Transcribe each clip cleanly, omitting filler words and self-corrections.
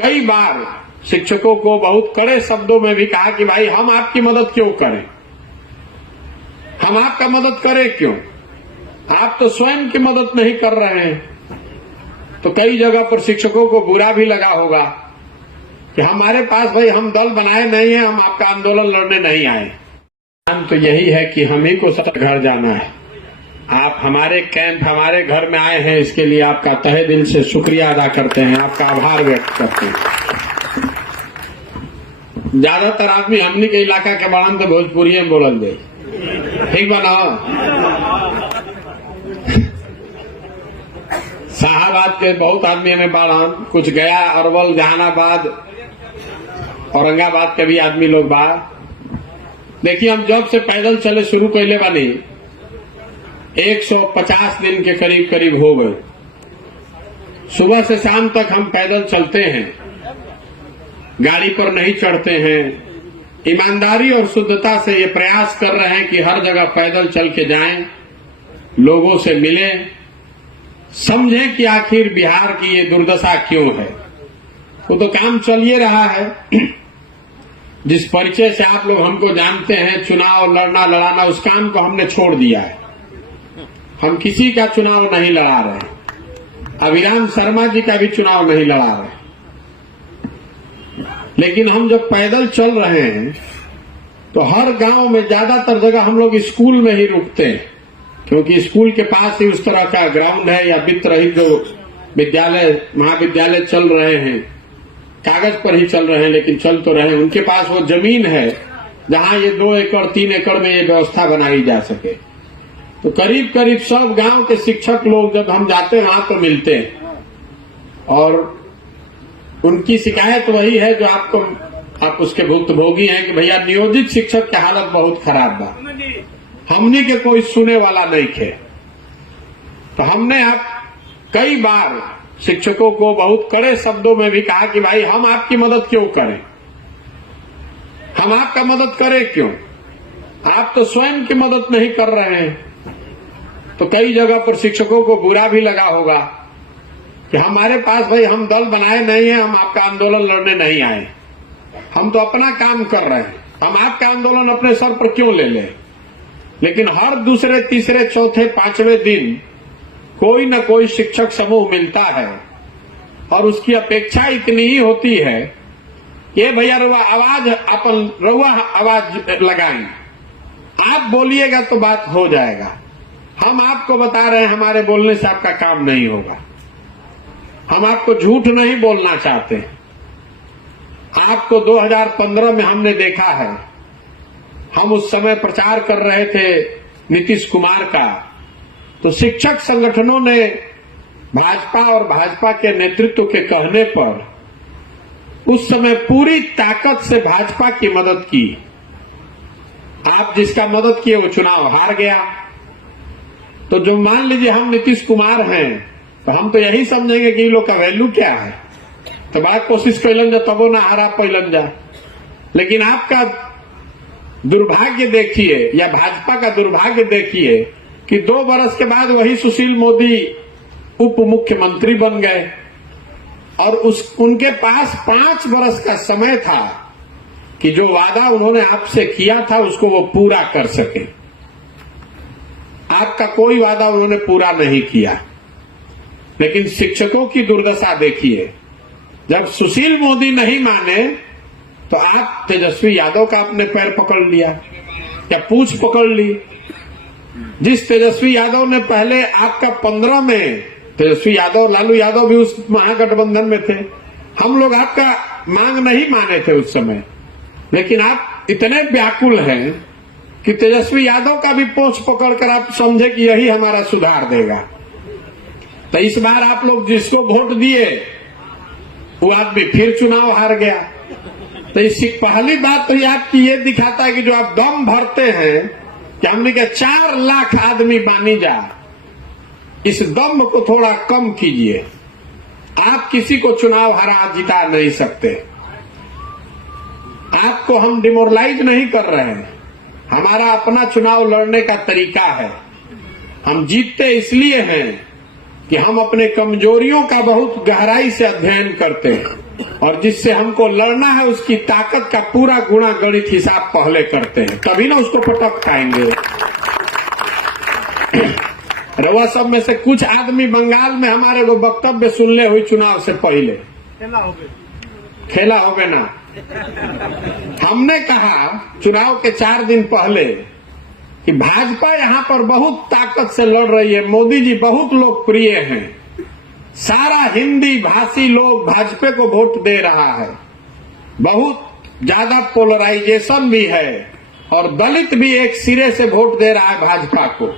कई बार शिक्षकों को बहुत कड़े शब्दों में भी कहा कि भाई हम आपकी मदद क्यों करें, हम आपका मदद करें क्यों, आप तो स्वयं की मदद नहीं कर रहे हैं। तो कई जगह पर शिक्षकों को बुरा भी लगा होगा कि हमारे पास भाई हम दल बनाए नहीं है, हम आपका आंदोलन लड़ने नहीं आए। तो यही है कि हम ही को सब घर जाना है। आप हमारे कैंप हमारे घर में आए हैं, इसके लिए आपका तहे दिल से शुक्रिया अदा करते हैं, आपका आभार व्यक्त करते हैं। ज्यादातर आदमी हमनी के इलाका के बाड़न तो भोजपुरी में बोलल दे, ठीक बनाओ। शाहबाद के बहुत आदमी हमें बाड़न, कुछ गया, अरवल, जहानाबाद, औरंगाबाद के भी आदमी लोग बा। देखिए, हम जब से पैदल चले शुरू कैले बानी 150 दिन के करीब करीब हो गए। सुबह से शाम तक हम पैदल चलते हैं, गाड़ी पर नहीं चढ़ते हैं। ईमानदारी और शुद्धता से ये प्रयास कर रहे हैं कि हर जगह पैदल चल के जाएं, लोगों से मिलें, समझें कि आखिर बिहार की ये दुर्दशा क्यों है। वो तो काम चल ही रहा है। जिस परिचय से आप लोग हमको जानते हैं, चुनाव लड़ना लड़ाना, उस काम को हमने छोड़ दिया है। हम किसी का चुनाव नहीं लड़ा रहे, अभिराम शर्मा जी का भी चुनाव नहीं लड़ा रहे। लेकिन हम जब पैदल चल रहे हैं तो हर गांव में ज्यादातर जगह हम लोग स्कूल में ही रुकते हैं, क्योंकि स्कूल के पास ही उस तरह का ग्राउंड है या वित्त रहित जो विद्यालय महाविद्यालय चल रहे हैं, कागज पर ही चल रहे हैं लेकिन चल तो रहे हैं। उनके पास वो जमीन है जहां ये 2 एकड़ 3 एकड़ में ये व्यवस्था बनाई जा सके। तो करीब करीब सब गांव के शिक्षक लोग जब हम जाते हैं वहां तो मिलते हैं, और उनकी शिकायत वही है जो आप उसके भुक्तभोगी हैं कि भैया नियोजित शिक्षक की हालत बहुत खराब बा, हमने के कोई सुने वाला नहीं थे। तो हमने आप कई बार शिक्षकों को बहुत कड़े शब्दों में भी कहा कि भाई हम आपकी मदद क्यों करें, हम आपका मदद करें क्यों, आप तो स्वयं की मदद नहीं कर रहे हैं। तो कई जगह पर शिक्षकों को बुरा भी लगा होगा कि हमारे पास भाई हम दल बनाए नहीं है, हम आपका आंदोलन लड़ने नहीं आए, हम तो अपना काम कर रहे हैं, हम आपका आंदोलन अपने सर पर क्यों ले लें। लेकिन हर दूसरे तीसरे चौथे 5वें दिन कोई न कोई शिक्षक समूह मिलता है और उसकी अपेक्षा इतनी ही होती है कि भैया रउआ आवाज लगाएं, आप बोलिएगा तो बात हो जाएगा। हम आपको बता रहे हैं हमारे बोलने से आपका काम नहीं होगा, हम आपको झूठ नहीं बोलना चाहते। आपको 2015 में हमने देखा है, हम उस समय प्रचार कर रहे थे नीतीश कुमार का, तो शिक्षक संगठनों ने भाजपा और भाजपा के नेतृत्व के कहने पर उस समय पूरी ताकत से भाजपा की मदद की। आप जिसका मदद किए वो चुनाव हार गया। तो जो मान लीजिए हम नीतीश कुमार हैं तो हम तो यही समझेंगे कि इन लोग का वैल्यू क्या है, तो बात कोशिश कैलन जा तबो ना हारा पैलन जा। लेकिन आपका दुर्भाग्य देखिए या भाजपा का दुर्भाग्य देखिए कि 2 बरस के बाद वही सुशील मोदी उप मुख्यमंत्री बन गए और उनके पास 5 बरस का समय था कि जो वादा उन्होंने आपसे किया था उसको वो पूरा कर सके। आपका कोई वादा उन्होंने पूरा नहीं किया। लेकिन शिक्षकों की दुर्दशा देखिए, जब सुशील मोदी नहीं माने तो आप तेजस्वी यादव का अपने पैर पकड़ लिया या पूंछ पकड़ ली। जिस तेजस्वी यादव ने पहले आपका 15 में, तेजस्वी यादव लालू यादव भी उस महागठबंधन में थे, हम लोग आपका मांग नहीं माने थे उस समय, लेकिन आप इतने व्याकुल हैं कि तेजस्वी यादव का भी पोंछ पकड़कर आप समझे कि यही हमारा सुधार देगा। तो इस बार आप लोग जिसको वोट दिए वो आदमी फिर चुनाव हार गया। तो इसकी पहली बात तो आपकी ये दिखाता है कि जो आप दम भरते हैं कि हमने के 4 लाख आदमी बानी जा, इस दम को थोड़ा कम कीजिए। आप किसी को चुनाव हरा जिता नहीं सकते। आपको हम डिमोरलाइज नहीं कर रहे हैं, हमारा अपना चुनाव लड़ने का तरीका है। हम जीतते इसलिए हैं कि हम अपने कमजोरियों का बहुत गहराई से अध्ययन करते हैं और जिससे हमको लड़ना है उसकी ताकत का पूरा गुणा गणित हिसाब पहले करते हैं, तभी ना उसको पटक पाएंगे। रवा सब में से कुछ आदमी बंगाल में हमारे वो वक्तव्य सुनले हुई चुनाव से पहले खेला हो गए ना। हमने कहा चुनाव के 4 दिन पहले कि भाजपा यहां पर बहुत ताकत से लड़ रही है, मोदी जी बहुत लोकप्रिय हैं, सारा हिंदी भाषी लोग भाजपा को वोट दे रहा है, बहुत ज्यादा पोलराइजेशन भी है और दलित भी एक सिरे से वोट दे रहा है भाजपा को।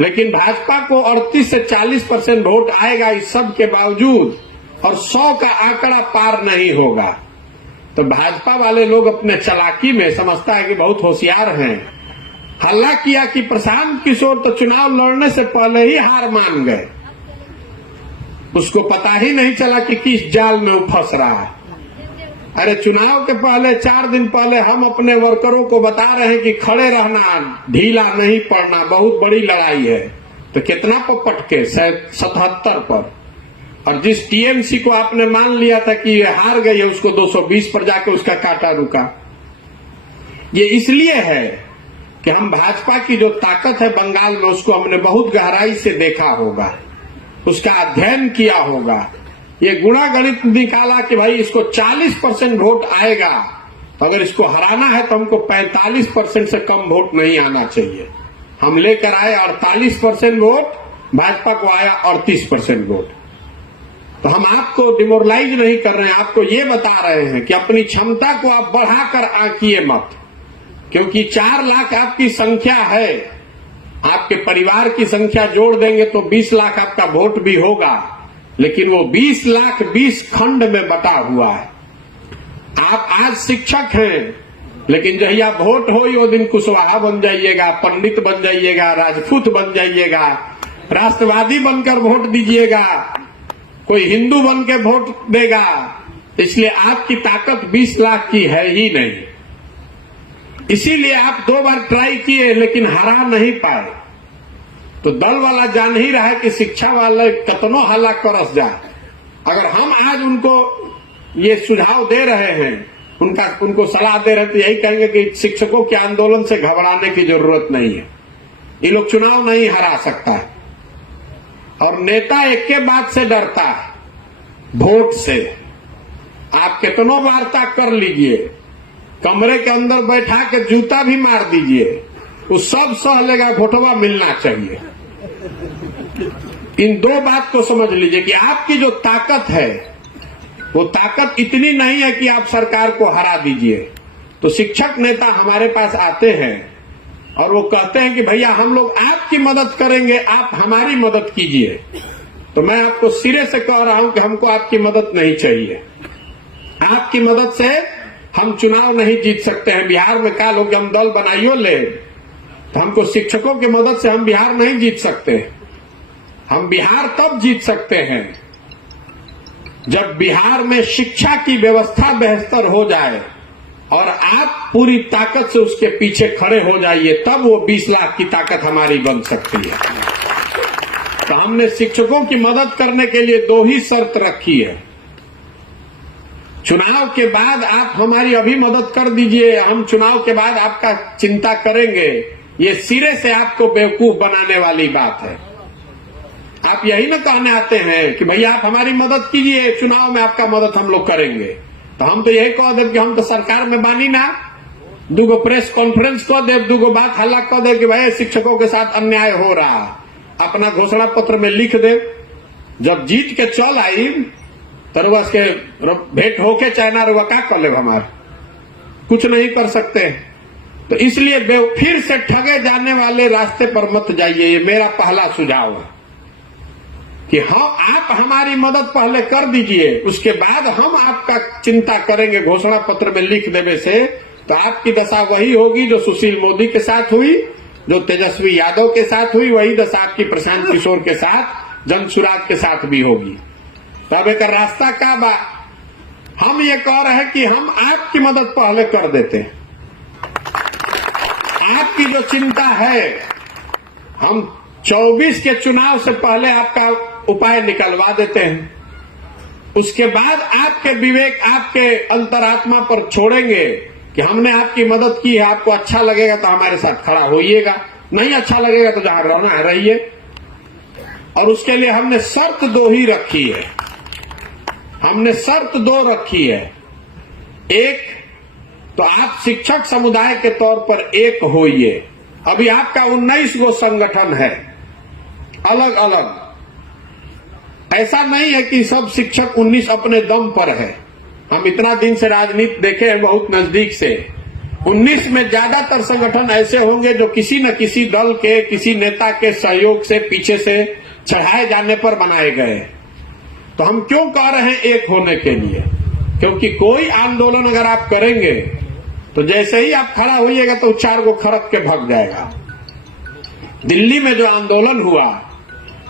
लेकिन भाजपा को 38 से 40% वोट आएगा इस सब के बावजूद और 100 का आंकड़ा पार नहीं होगा। तो भाजपा वाले लोग अपने चालाकी में समझता है कि बहुत होशियार हैं, हल्ला किया कि प्रशांत किशोर तो चुनाव लड़ने से पहले ही हार मान गए, उसको पता ही नहीं चला कि किस जाल में वो फंस रहा है। अरे चुनाव के पहले 4 दिन पहले हम अपने वर्करों को बता रहे हैं कि खड़े रहना, ढीला नहीं पड़ना, बहुत बड़ी लड़ाई है। तो कितना पर पटके 77 पर, और जिस टीएमसी को आपने मान लिया था कि ये हार गई है उसको 220 पर जाके उसका काटा रुका। ये इसलिए है कि हम भाजपा की जो ताकत है बंगाल में उसको हमने बहुत गहराई से देखा होगा, उसका अध्ययन किया होगा। ये गुणा गणित निकाला कि भाई इसको 40% वोट आएगा, तो अगर इसको हराना है तो हमको 45% से कम वोट नहीं आना चाहिए। हम लेकर आए 48% वोट, भाजपा को आया 38% वोट। तो हम आपको डिमोरलाइज नहीं कर रहे हैं, आपको ये बता रहे हैं कि अपनी क्षमता को आप बढ़ाकर आंकिए मत, क्योंकि 4 लाख आपकी संख्या है, आपके परिवार की संख्या जोड़ देंगे तो 20 लाख आपका वोट भी होगा, लेकिन वो 20 लाख 20 खंड में बटा हुआ है। आप आज शिक्षक हैं, लेकिन जहिया वोट हो वो दिन कुशवाहा बन जाइएगा, पंडित बन जाइएगा, राजपूत बन जाइएगा, राष्ट्रवादी बनकर वोट दीजिएगा, कोई हिंदू बन के वोट देगा। इसलिए आपकी ताकत 20 लाख की है ही नहीं। इसीलिए आप 2 बार ट्राई किए लेकिन हरा नहीं पाए। तो दल वाला जान ही रहा है कि शिक्षा वाले कतनो हल्ला करस जाए। अगर हम आज उनको ये सुझाव दे रहे हैं, उनको सलाह दे रहे हैं, तो यही कहेंगे कि शिक्षकों के आंदोलन से घबराने की जरूरत नहीं है, ये लोग चुनाव नहीं हरा सकता है। और नेता एक के बात से डरता है, वोट से। आप कितनों वार्ता कर लीजिए, कमरे के अंदर बैठा के जूता भी मार दीजिए, वो सब सह लेगा, वोटवा मिलना चाहिए। इन 2 बात को समझ लीजिए कि आपकी जो ताकत है वो ताकत इतनी नहीं है कि आप सरकार को हरा दीजिए। तो शिक्षक नेता हमारे पास आते हैं और वो कहते हैं कि भैया हम लोग आपकी मदद करेंगे, आप हमारी मदद कीजिए। तो मैं आपको सिरे से कह रहा हूं कि हमको आपकी मदद नहीं चाहिए। आपकी मदद से हम चुनाव नहीं जीत सकते हैं। बिहार में क्या लोग हम दल बनाइयो ले, तो हमको शिक्षकों की मदद से हम बिहार नहीं जीत सकते। हम बिहार तब जीत सकते हैं जब बिहार में शिक्षा की व्यवस्था बेहतर हो जाए और आप पूरी ताकत से उसके पीछे खड़े हो जाइए, तब वो 20 लाख की ताकत हमारी बन सकती है। तो हमने शिक्षकों की मदद करने के लिए 2 ही शर्त रखी है। चुनाव के बाद आप हमारी अभी मदद कर दीजिए, हम चुनाव के बाद आपका चिंता करेंगे। ये सिरे से आपको बेवकूफ बनाने वाली बात है। आप यही ना कहने आते हैं कि भैया आप हमारी मदद कीजिए, चुनाव में आपका मदद हम लोग करेंगे। तो हम तो यही कह दें कि हम तो सरकार में बानी ना, 2 प्रेस कॉन्फ्रेंस कह दे, 2 बात हल्ला कह दे कि भाई शिक्षकों के साथ अन्याय हो रहा, अपना घोषणा पत्र में लिख दे। जब जीत के चल आई तो के भेंट होके चाइना रुआ का कर ले, हमारे कुछ नहीं कर सकते। तो इसलिए फिर से ठगे जाने वाले रास्ते पर मत जाइए। ये मेरा पहला सुझाव है कि आप हमारी मदद पहले कर दीजिए, उसके बाद हम आपका चिंता करेंगे। घोषणा पत्र में लिख देने से तो आपकी दशा वही होगी जो सुशील मोदी के साथ हुई, जो तेजस्वी यादव के साथ हुई, वही दशा आपकी प्रशांत किशोर के साथ, जनसुराज के साथ भी होगी। तब एक रास्ता का बा, हम ये कह रहे हैं कि हम आपकी मदद पहले कर देते हैं। आपकी जो चिंता है हम 24 के चुनाव से पहले आपका उपाय निकलवा देते हैं। उसके बाद आपके विवेक, आपके अंतरात्मा पर छोड़ेंगे कि हमने आपकी मदद की है, आपको अच्छा लगेगा तो हमारे साथ खड़ा होइएगा, नहीं अच्छा लगेगा तो जहां रहना है रहिए। और उसके लिए हमने शर्त 2 ही रखी है। हमने शर्त 2 रखी है। एक तो आप शिक्षक समुदाय के तौर पर एक होइए। अभी आपका 19 गो संगठन है अलग अलग। ऐसा नहीं है कि सब शिक्षक 19 अपने दम पर है। हम इतना दिन से राजनीति देखे हैं बहुत नजदीक से। 19 में ज्यादातर संगठन ऐसे होंगे जो किसी न किसी दल के, किसी नेता के सहयोग से, पीछे से चढ़ाए जाने पर बनाए गए। तो हम क्यों कह रहे हैं एक होने के लिए? क्योंकि कोई आंदोलन अगर आप करेंगे तो जैसे ही आप खड़ा होइएगा तो 4 गो खड़क के भाग जाएगा। दिल्ली में जो आंदोलन हुआ,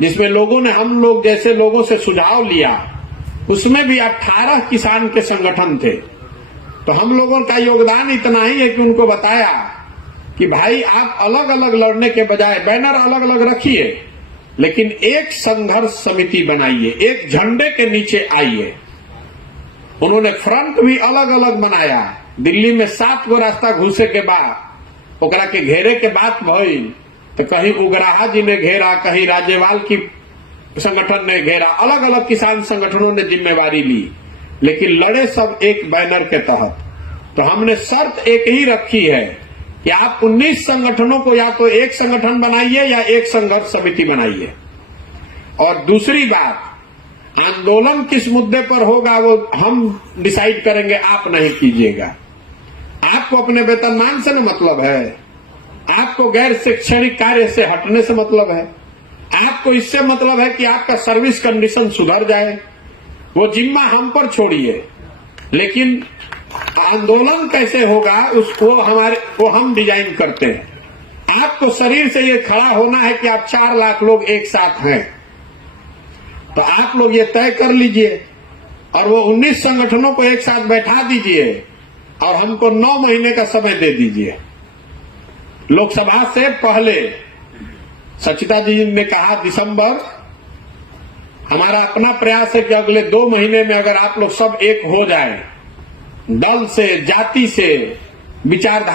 जिसमें लोगों ने, हम लोग जैसे लोगों से सुझाव लिया, उसमें भी 18 किसान के संगठन थे। तो हम लोगों का योगदान इतना ही है कि उनको बताया कि भाई आप अलग अलग लड़ने के बजाय बैनर अलग अलग रखिए, लेकिन एक संघर्ष समिति बनाइए, एक झंडे के नीचे आइए। उन्होंने फ्रंट भी अलग अलग बनाया। दिल्ली में 7 गो रास्ता घुसे के बाद ओकरा के घेरे के बात भइल तो कहीं उग्राहा जी ने घेरा, कहीं राज्यपाल की संगठन ने घेरा, अलग अलग किसान संगठनों ने जिम्मेवारी ली, लेकिन लड़े सब एक बैनर के तहत। तो हमने शर्त एक ही रखी है कि आप 19 संगठनों को या तो एक संगठन बनाइए या एक संघर्ष समिति बनाइए। और दूसरी बात, आंदोलन किस मुद्दे पर होगा वो हम डिसाइड करेंगे, आप नहीं कीजिएगा। आपको अपने वेतनमान से न मतलब है, आपको गैर शैक्षणिक कार्य से हटने से मतलब है, आपको इससे मतलब है कि आपका सर्विस कंडीशन सुधर जाए। वो जिम्मा हम पर छोड़िए, लेकिन आंदोलन कैसे होगा वो हम डिजाइन करते हैं। आपको शरीर से ये खड़ा होना है कि आप 4 लाख लोग एक साथ हैं, तो आप लोग ये तय कर लीजिए और वो 19 संगठनों को एक साथ बैठा दीजिए और हमको 9 महीने का समय दे दीजिए। लोकसभा से पहले सचिता जी ने कहा दिसंबर। हमारा अपना प्रयास है कि अगले 2 महीने में अगर आप लोग सब एक हो जाए, दल से, जाति से, विचारधारा